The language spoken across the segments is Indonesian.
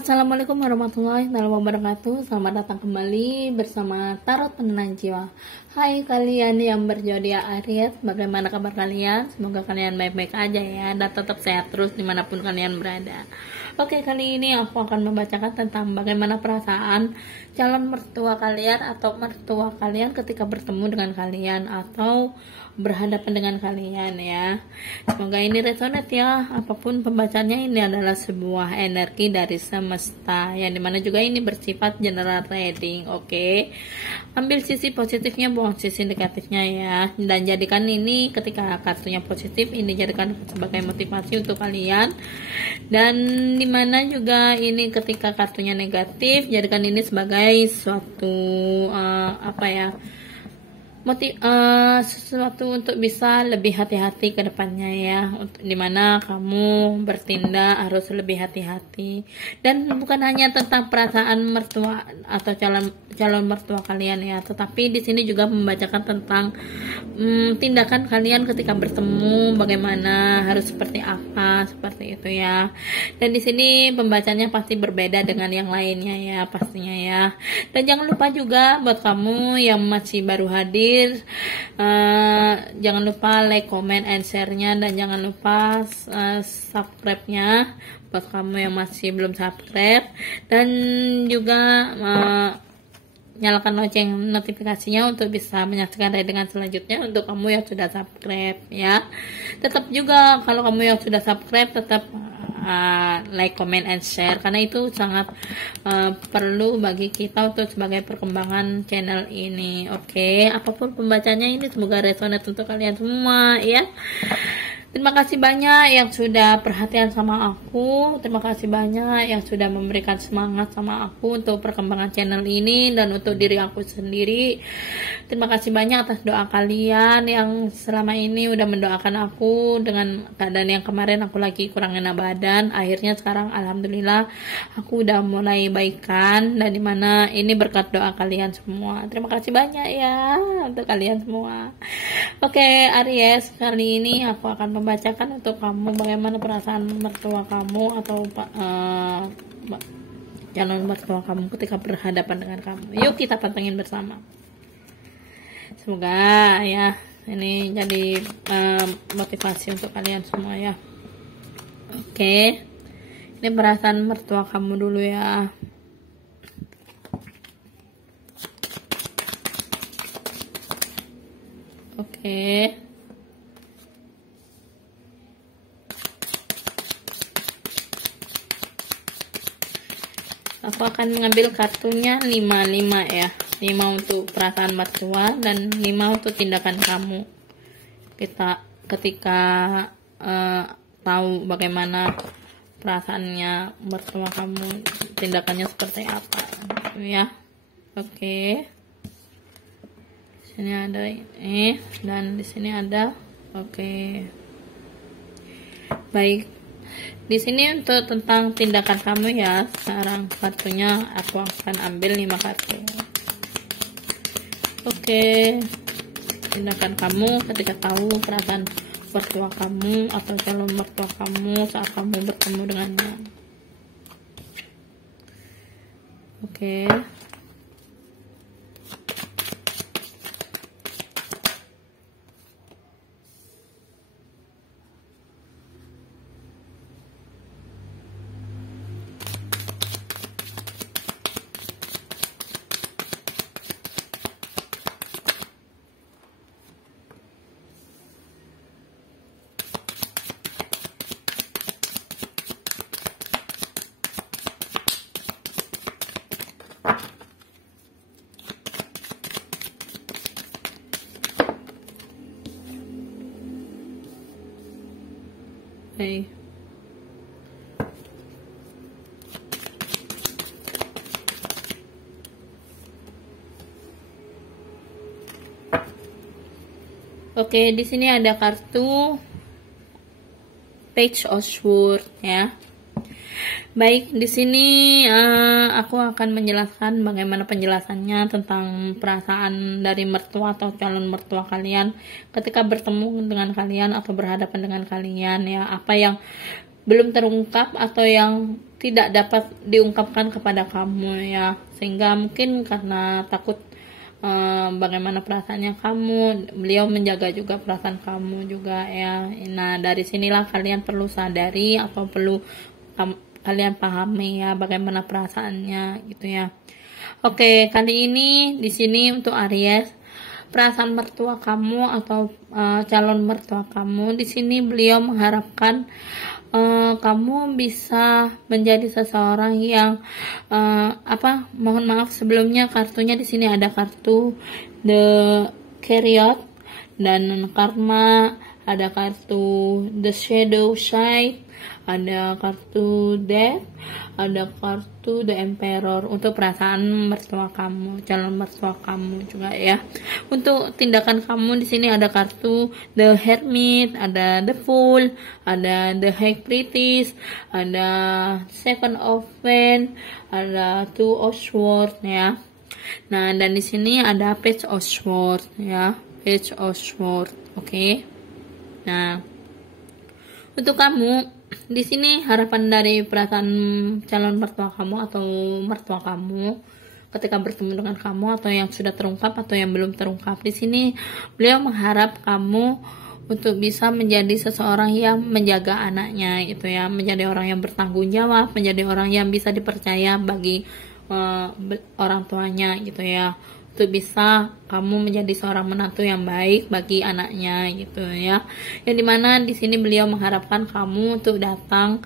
Assalamualaikum warahmatullahi wabarakatuh. Selamat datang kembali bersama Tarot Penenang Jiwa. Hai kalian yang berzodiak Aries, bagaimana kabar kalian? Semoga kalian baik-baik aja ya, dan tetap sehat terus dimanapun kalian berada. Oke, kali ini aku akan membacakan tentang bagaimana perasaan calon mertua kalian atau mertua kalian ketika bertemu dengan kalian atau berhadapan dengan kalian ya. Semoga ini resonate ya. Apapun pembacaannya, ini adalah sebuah energi dari semesta yang dimana juga ini bersifat general reading. Oke, ambil sisi positifnya, buang sisi negatifnya ya, dan jadikan ini ketika kartunya positif, ini jadikan sebagai motivasi untuk kalian, dan dimana juga ini ketika kartunya negatif, jadikan ini sebagai suatu sesuatu untuk bisa lebih hati-hati ke depannya ya, dimana kamu bertindak harus lebih hati-hati, dan bukan hanya tentang perasaan mertua atau calon mertua kalian ya, tetapi di sini juga membacakan tentang tindakan kalian ketika bertemu, bagaimana harus seperti apa, seperti itu ya. Dan di sini pembacanya pasti berbeda dengan yang lainnya ya, pastinya ya. Dan jangan lupa juga buat kamu yang masih baru hadir, jangan lupa like, comment, and share-nya, dan jangan lupa subscribe-nya buat kamu yang masih belum subscribe, dan juga nyalakan lonceng notifikasinya untuk bisa menyaksikan readingan selanjutnya untuk kamu yang sudah subscribe ya. Tetap juga kalau kamu yang sudah subscribe, tetap like, comment, and share, karena itu sangat perlu bagi kita untuk sebagai perkembangan channel ini. Oke, apapun pembacanya ini semoga resonate untuk kalian semua ya. Terima kasih banyak yang sudah perhatian sama aku. Terima kasih banyak yang sudah memberikan semangat sama aku untuk perkembangan channel ini dan untuk diri aku sendiri. Terima kasih banyak atas doa kalian yang selama ini udah mendoakan aku dengan keadaan yang kemarin aku lagi kurang enak badan. Akhirnya sekarang alhamdulillah aku udah mulai baikan, dan dimana ini berkat doa kalian semua. Terima kasih banyak ya untuk kalian semua. Oke Aries, kali ini aku akan membacakan untuk kamu bagaimana perasaan mertua kamu atau calon mertua kamu ketika berhadapan dengan kamu. Yuk kita pantengin bersama. Semoga ya ini jadi motivasi untuk kalian semua ya. Oke, ini perasaan mertua kamu dulu ya. Oke, aku akan mengambil kartunya 5 ya. 5 untuk perasaan mertua dan 5 untuk tindakan kamu ketika tahu bagaimana perasaannya mertua kamu, tindakannya seperti apa ya. Oke, sini ada ini dan di sini ada. Oke, baik. Di sini untuk tentang tindakan kamu ya. Sekarang kartunya aku akan ambil 5 kartu. Oke, tindakan kamu ketika tahu perasaan mertua kamu atau calon mertua kamu saat kamu bertemu dengannya. Oke. Hey. Oke, di sini ada kartu Page of Swords ya. Baik, di sini aku akan menjelaskan bagaimana penjelasannya tentang perasaan dari mertua atau calon mertua kalian ketika bertemu dengan kalian atau berhadapan dengan kalian ya. Apa yang belum terungkap atau yang tidak dapat diungkapkan kepada kamu ya, sehingga mungkin karena takut bagaimana perasaannya kamu, beliau menjaga juga perasaan kamu juga ya. Nah dari sinilah kalian perlu sadari atau perlu kalian pahami ya bagaimana perasaannya gitu ya. Oke, kali ini di sini untuk Aries, perasaan mertua kamu atau calon mertua kamu di sini beliau mengharapkan kamu bisa menjadi seseorang yang mohon maaf sebelumnya kartunya di sini ada kartu The Chariot dan karma, ada kartu The Shadow Side, ada kartu Death, ada kartu The Emperor untuk perasaan mertua kamu, calon mertua kamu juga ya. Untuk tindakan kamu di sini ada kartu The Hermit, ada The Fool, ada The High Priestess, ada Seven of Wands, ada Two of Swords ya. Nah, dan di sini ada Page of Swords ya, Page of Swords. Oke. Nah, untuk kamu di sini harapan dari perasaan calon mertua kamu atau mertua kamu ketika bertemu dengan kamu atau yang sudah terungkap atau yang belum terungkap, di sini beliau mengharap kamu untuk bisa menjadi seseorang yang menjaga anaknya itu ya, menjadi orang yang bertanggung jawab, menjadi orang yang bisa dipercaya bagi orang tuanya gitu ya, untuk bisa kamu menjadi seorang menantu yang baik bagi anaknya gitu ya. Yang dimana di sini beliau mengharapkan kamu untuk datang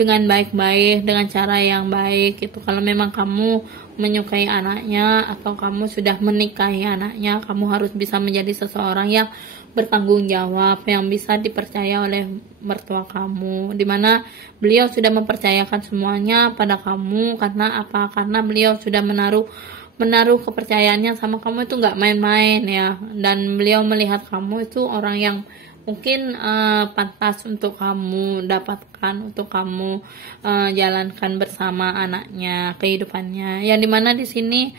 dengan baik-baik, dengan cara yang baik gitu. Kalau memang kamu menyukai anaknya atau kamu sudah menikahi anaknya, kamu harus bisa menjadi seseorang yang bertanggung jawab, yang bisa dipercaya oleh mertua kamu, dimana beliau sudah mempercayakan semuanya pada kamu. Karena apa? Karena beliau sudah menaruh kepercayaannya sama kamu itu nggak main-main ya, dan beliau melihat kamu itu orang yang mungkin pantas untuk kamu dapatkan, untuk kamu jalankan bersama anaknya kehidupannya. Yang dimana di sini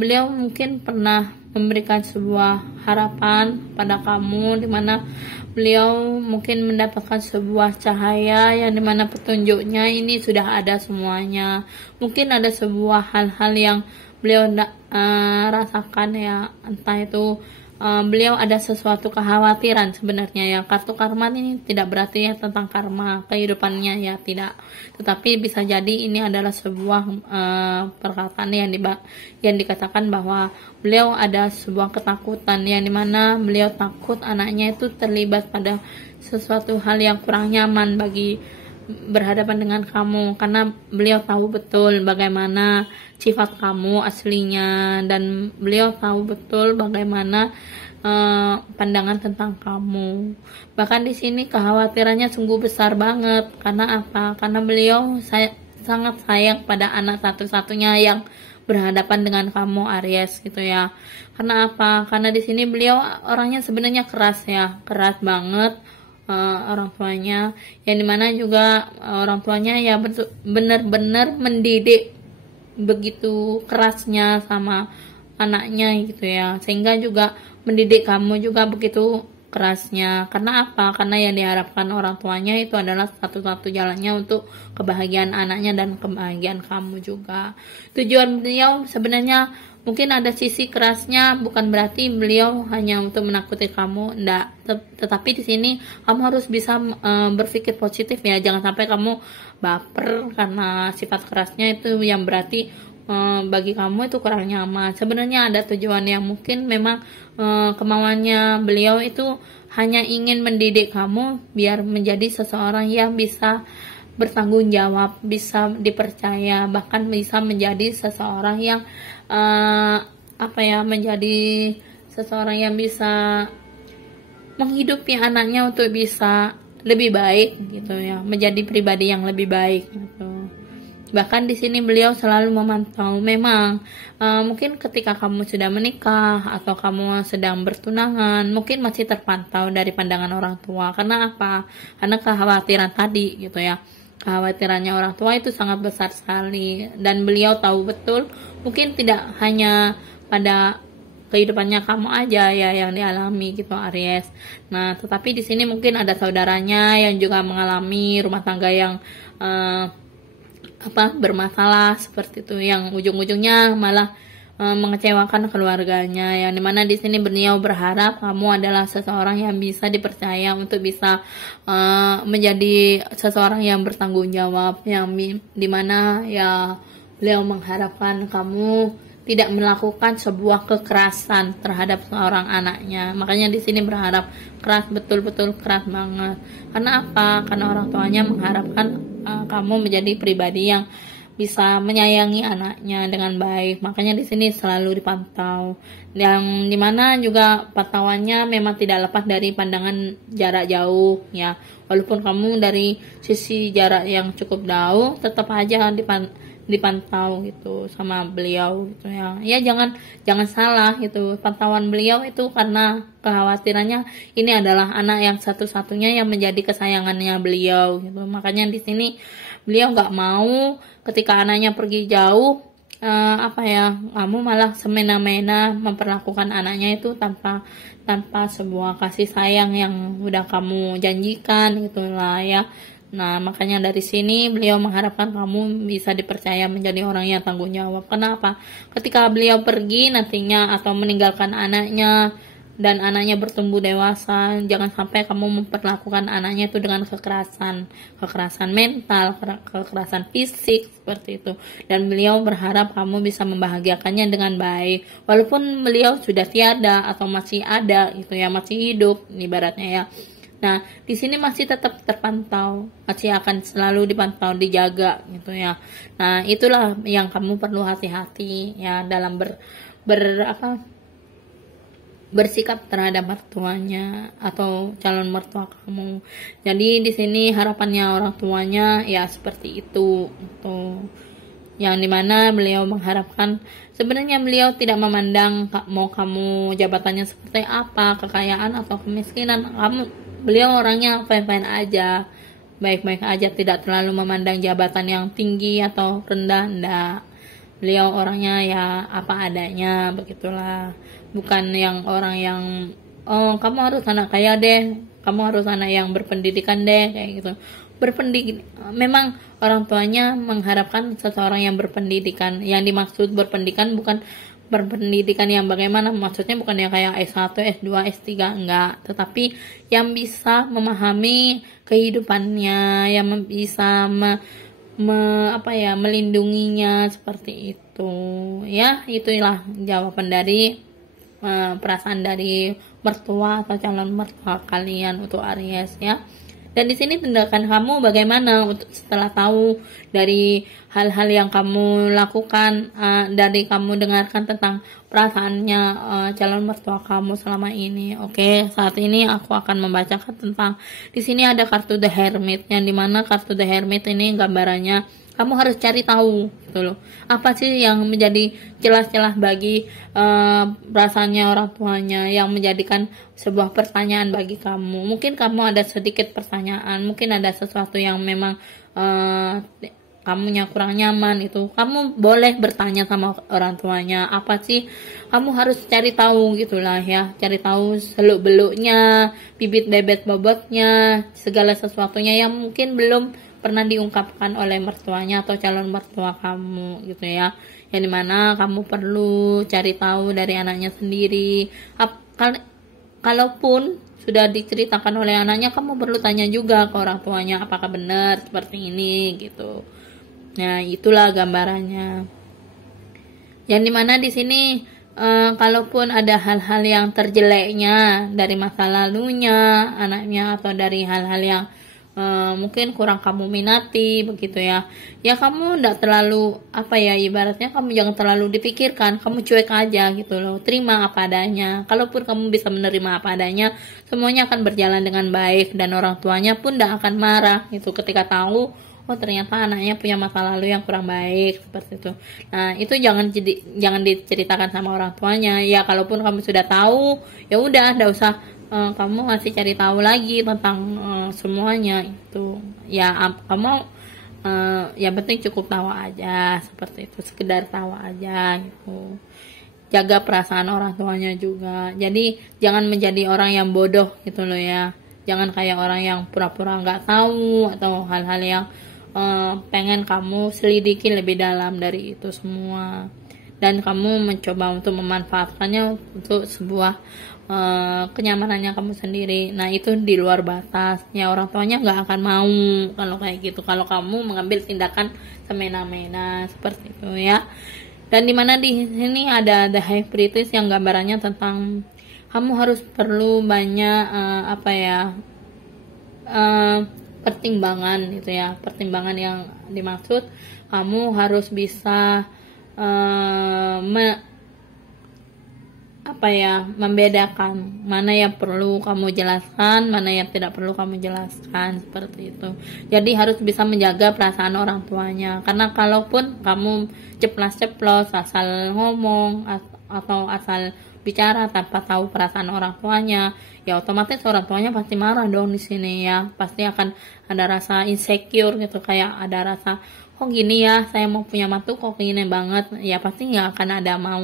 beliau mungkin pernah memberikan sebuah harapan pada kamu, dimana beliau mungkin mendapatkan sebuah cahaya yang dimana petunjuknya ini sudah ada semuanya. Mungkin ada sebuah hal-hal yang beliau rasakan ya, entah itu beliau ada sesuatu kekhawatiran sebenarnya ya. Kartu karma ini tidak berarti ya tentang karma kehidupannya ya, tidak, tetapi bisa jadi ini adalah sebuah perkataan yang dikatakan bahwa beliau ada sebuah ketakutan yang dimana beliau takut anaknya itu terlibat pada sesuatu hal yang kurang nyaman bagi berhadapan dengan kamu, karena beliau tahu betul bagaimana sifat kamu aslinya, dan beliau tahu betul bagaimana pandangan tentang kamu. Bahkan di sini kekhawatirannya sungguh besar banget. Karena apa? Karena beliau sangat sayang pada anak satu-satunya yang berhadapan dengan kamu Aries gitu ya. Karena apa? Karena di sini beliau orangnya sebenarnya keras ya, keras banget. Orang tuanya, yang dimana juga orang tuanya ya benar-benar mendidik begitu kerasnya sama anaknya gitu ya, sehingga juga mendidik kamu juga begitu kerasnya. Karena apa? Karena yang diharapkan orang tuanya itu adalah satu-satu jalannya untuk kebahagiaan anaknya dan kebahagiaan kamu juga. Tujuan beliau sebenarnya mungkin ada sisi kerasnya, bukan berarti beliau hanya untuk menakuti kamu, enggak. Tetapi di sini kamu harus bisa berpikir positif ya, jangan sampai kamu baper karena sifat kerasnya itu yang berarti bagi kamu itu kurang nyaman. Sebenarnya ada tujuan yang mungkin memang kemauannya beliau itu hanya ingin mendidik kamu biar menjadi seseorang yang bisa bertanggung jawab, bisa dipercaya, bahkan bisa menjadi seseorang yang menjadi seseorang yang bisa menghidupi anaknya untuk bisa lebih baik gitu ya, menjadi pribadi yang lebih baik gitu. Bahkan di sini beliau selalu memantau. Memang mungkin ketika kamu sudah menikah atau kamu sedang bertunangan, mungkin masih terpantau dari pandangan orang tua. Karena apa? Karena kekhawatiran tadi gitu ya. Kekhawatirannya orang tua itu sangat besar sekali, dan beliau tahu betul mungkin tidak hanya pada kehidupannya kamu aja ya yang dialami gitu Aries. Nah, tetapi di sini mungkin ada saudaranya yang juga mengalami rumah tangga yang bermasalah seperti itu, yang ujung-ujungnya malah mengecewakan keluarganya. Yang dimana di sini beliau berharap kamu adalah seseorang yang bisa dipercaya untuk bisa menjadi seseorang yang bertanggung jawab, yang dimana ya beliau mengharapkan kamu tidak melakukan sebuah kekerasan terhadap seorang anaknya. Makanya di sini berharap keras, betul-betul keras banget. Karena apa? Karena orang tuanya mengharapkan kamu menjadi pribadi yang bisa menyayangi anaknya dengan baik. Makanya di sini selalu dipantau. Yang dimana juga pantauannya memang tidak lepas dari pandangan jarak jauh ya. Walaupun kamu dari sisi jarak yang cukup jauh, tetap aja dipantau gitu sama beliau gitu ya. Ya jangan salah gitu, pantauan beliau itu karena kekhawatirannya ini adalah anak yang satu-satunya yang menjadi kesayangannya beliau gitu. Makanya di sini beliau nggak mau ketika anaknya pergi jauh kamu malah semena-mena memperlakukan anaknya itu tanpa sebuah kasih sayang yang udah kamu janjikan gitulah ya. Nah, makanya dari sini beliau mengharapkan kamu bisa dipercaya menjadi orang yang tanggung jawab. Kenapa? Ketika beliau pergi nantinya atau meninggalkan anaknya dan anaknya bertumbuh dewasa, jangan sampai kamu memperlakukan anaknya itu dengan kekerasan mental, kekerasan fisik seperti itu. Dan beliau berharap kamu bisa membahagiakannya dengan baik. Walaupun beliau sudah tiada atau masih ada gitu ya, masih hidup ibaratnya ya. Nah, di sini masih tetap terpantau, masih akan selalu dipantau, dijaga gitu ya. Nah, itulah yang kamu perlu hati-hati ya dalam bersikap terhadap mertuanya atau calon mertua kamu. Jadi di sini harapannya orang tuanya ya seperti itu. Tuh. Yang dimana beliau mengharapkan, sebenarnya beliau tidak memandang mau kamu jabatannya seperti apa, kekayaan atau kemiskinan. Beliau orangnya fine-fine aja, baik-baik aja, tidak terlalu memandang jabatan yang tinggi atau rendah, enggak. Beliau orangnya ya apa adanya, begitulah. Bukan yang orang yang, oh kamu harus anak kaya deh, kamu harus anak yang berpendidikan deh, kayak gitu. Memang orang tuanya mengharapkan seseorang yang berpendidikan. Yang dimaksud berpendidikan bukan berpendidikan yang bagaimana, maksudnya bukan yang kayak S1, S2, S3 enggak, tetapi yang bisa memahami kehidupannya, yang bisa melindunginya seperti itu. Ya, itulah jawaban dari perasaan dari mertua atau calon mertua kalian untuk Aries ya. Dan di sini tindakan kamu bagaimana untuk setelah tahu dari hal-hal yang kamu lakukan, dari kamu dengarkan tentang perasaannya calon mertua kamu selama ini. Oke, saat ini aku akan membacakan tentang, di sini ada kartu The Hermit, yang dimana kartu The Hermit ini gambarannya kamu harus cari tahu gitu loh, apa sih yang menjadi celah-celah bagi perasaannya orang tuanya yang menjadikan sebuah pertanyaan bagi kamu. Mungkin kamu ada sedikit pertanyaan, mungkin ada sesuatu yang memang kamunya kurang nyaman, itu kamu boleh bertanya sama orang tuanya. Apa sih, kamu harus cari tahu gitulah ya, cari tahu seluk beluknya, bibit bebet bobotnya, segala sesuatunya yang mungkin belum pernah diungkapkan oleh mertuanya atau calon mertua kamu gitu ya. Yang dimana kamu perlu cari tahu dari anaknya sendiri. Kalaupun sudah diceritakan oleh anaknya, kamu perlu tanya juga ke orang tuanya apakah benar seperti ini gitu. Nah, itulah gambarannya. Yang dimana di sini kalaupun ada hal-hal yang terjeleknya dari masa lalunya anaknya, atau dari hal-hal yang mungkin kurang kamu minati begitu ya, ya kamu ndak terlalu ibaratnya kamu jangan terlalu dipikirkan, kamu cuek aja gitu loh, terima apa adanya. Kalaupun kamu bisa menerima apa adanya, semuanya akan berjalan dengan baik, dan orang tuanya pun ndak akan marah gitu ketika tahu oh ternyata anaknya punya masa lalu yang kurang baik seperti itu. Nah, itu jangan diceritakan sama orang tuanya ya. Kalaupun kamu sudah tahu, ya udah, ndak usah kamu masih cari tahu lagi tentang semuanya itu ya. Kamu yang penting cukup tahu aja seperti itu, sekedar tahu aja gitu. Jaga perasaan orang tuanya juga, jadi jangan menjadi orang yang bodoh gitu loh ya. Jangan kayak orang yang pura-pura nggak tahu atau hal-hal yang pengen kamu selidiki lebih dalam dari itu semua, dan kamu mencoba untuk memanfaatkannya untuk sebuah kenyamanannya kamu sendiri. Nah itu di luar batas ya, orang tuanya nggak akan mau kalau kayak gitu, kalau kamu mengambil tindakan semena-mena seperti itu ya. Dan dimana di sini ada the high priestess yang gambarannya tentang kamu harus perlu banyak pertimbangan gitu ya. Pertimbangan yang dimaksud kamu harus bisa membedakan mana yang perlu kamu jelaskan, mana yang tidak perlu kamu jelaskan, seperti itu. Jadi harus bisa menjaga perasaan orang tuanya, karena kalaupun kamu ceplas-ceplos asal ngomong atau asal bicara tanpa tahu perasaan orang tuanya, ya otomatis orang tuanya pasti marah dong di sini ya. Pasti akan ada rasa insecure gitu, kayak ada rasa kok gini ya, saya mau punya mantu kok gini banget, ya pasti nggak akan ada mau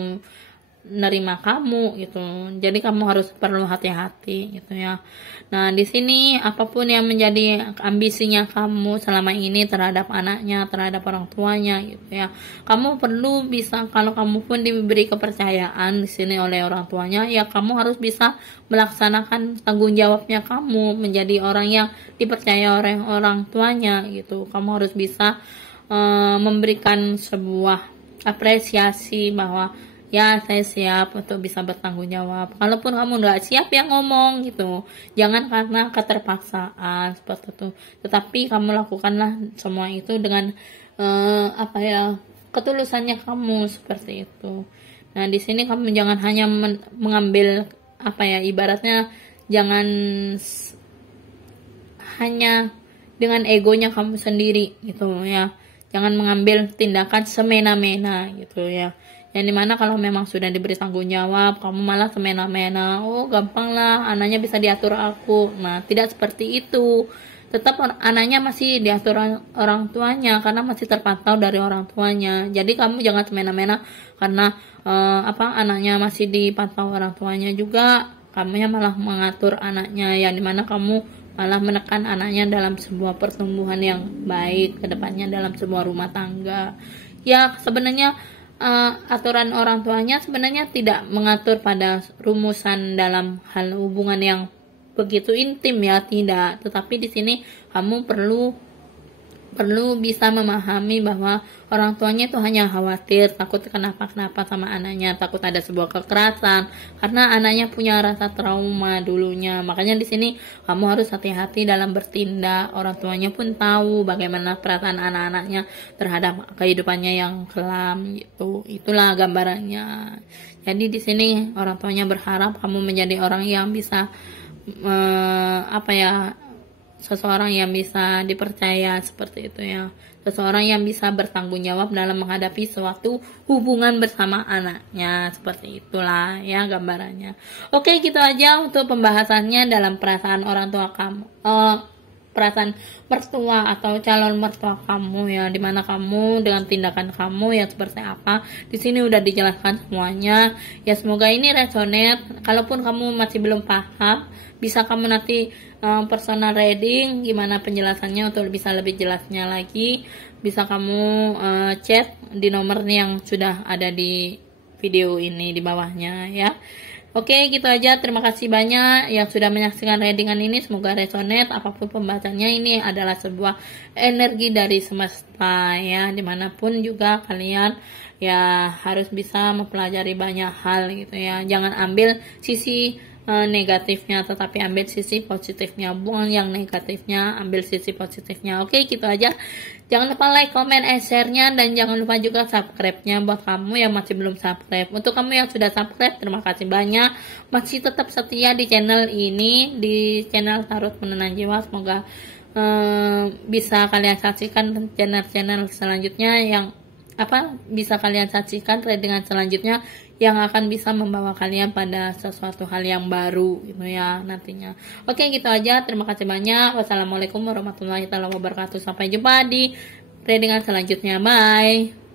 nerima kamu gitu. Jadi kamu harus perlu hati-hati gitu ya. Nah di sini apapun yang menjadi ambisinya kamu selama ini terhadap anaknya, terhadap orang tuanya gitu ya, kamu perlu bisa, kalau kamu pun diberi kepercayaan di sini oleh orang tuanya, ya kamu harus bisa melaksanakan tanggung jawabnya kamu menjadi orang yang dipercaya oleh orang tuanya gitu. Kamu harus bisa memberikan sebuah apresiasi bahwa ya saya siap untuk bisa bertanggung jawab. Kalaupun kamu nggak siap ya ngomong gitu, jangan karena keterpaksaan seperti itu, tetapi kamu lakukanlah semua itu dengan ketulusannya kamu seperti itu. Nah di sini kamu jangan hanya mengambil ibaratnya jangan hanya dengan egonya kamu sendiri gitu ya. Jangan mengambil tindakan semena-mena gitu ya. Yang dimana kalau memang sudah diberi tanggung jawab, kamu malah semena-mena, oh gampang lah, anaknya bisa diatur aku. Nah tidak seperti itu. Tetap anaknya masih diatur orang tuanya, karena masih terpantau dari orang tuanya. Jadi kamu jangan semena-mena karena anaknya masih dipantau orang tuanya juga, kamunya malah mengatur anaknya, yang dimana kamu malah menekan anaknya dalam sebuah pertumbuhan yang baik ke depannya dalam sebuah rumah tangga. Ya sebenarnya aturan orang tuanya sebenarnya tidak mengatur pada rumusan dalam hal hubungan yang begitu intim ya, tidak. Tetapi di sini kamu perlu bisa memahami bahwa orang tuanya itu hanya khawatir, takut kenapa-kenapa sama anaknya, takut ada sebuah kekerasan karena anaknya punya rasa trauma dulunya. Makanya di sini kamu harus hati-hati dalam bertindak. Orang tuanya pun tahu bagaimana perasaan anak-anaknya terhadap kehidupannya yang kelam gitu. Itulah gambarannya. Jadi di sini orang tuanya berharap kamu menjadi orang yang bisa seseorang yang bisa dipercaya seperti itu ya, seseorang yang bisa bertanggung jawab dalam menghadapi suatu hubungan bersama anaknya, seperti itulah ya gambarannya. Oke, gitu aja untuk pembahasannya dalam perasaan orang tua kamu, perasaan mertua atau calon mertua kamu ya, dimana kamu dengan tindakan kamu yang seperti apa di sini udah dijelaskan semuanya ya. Semoga ini resonate. Kalaupun kamu masih belum paham, bisa kamu nanti personal reading gimana penjelasannya untuk bisa lebih jelasnya lagi, bisa kamu chat di nomor yang sudah ada di video ini di bawahnya ya. Oke, gitu aja. Terima kasih banyak yang sudah menyaksikan readingan ini. Semoga resonate. Apapun pembahasannya, ini adalah sebuah energi dari semesta ya, dimanapun juga kalian ya harus bisa mempelajari banyak hal gitu ya. Jangan ambil sisi negatifnya, tetapi ambil sisi positifnya. Buang yang negatifnya, ambil sisi positifnya. Oke, gitu aja. Jangan lupa like, comment, and share-nya, dan jangan lupa juga subscribe-nya buat kamu yang masih belum subscribe. Untuk kamu yang sudah subscribe, terima kasih banyak. Masih tetap setia di channel ini, di channel Tarot Penenang Jiwa. Semoga bisa kalian saksikan channel-channel selanjutnya yang bisa kalian saksikan readingan selanjutnya yang akan bisa membawa kalian pada sesuatu hal yang baru gitu ya nantinya. Oke, gitu aja. Terima kasih banyak. Wassalamualaikum warahmatullahi wabarakatuh. Sampai jumpa di readingan selanjutnya. Bye.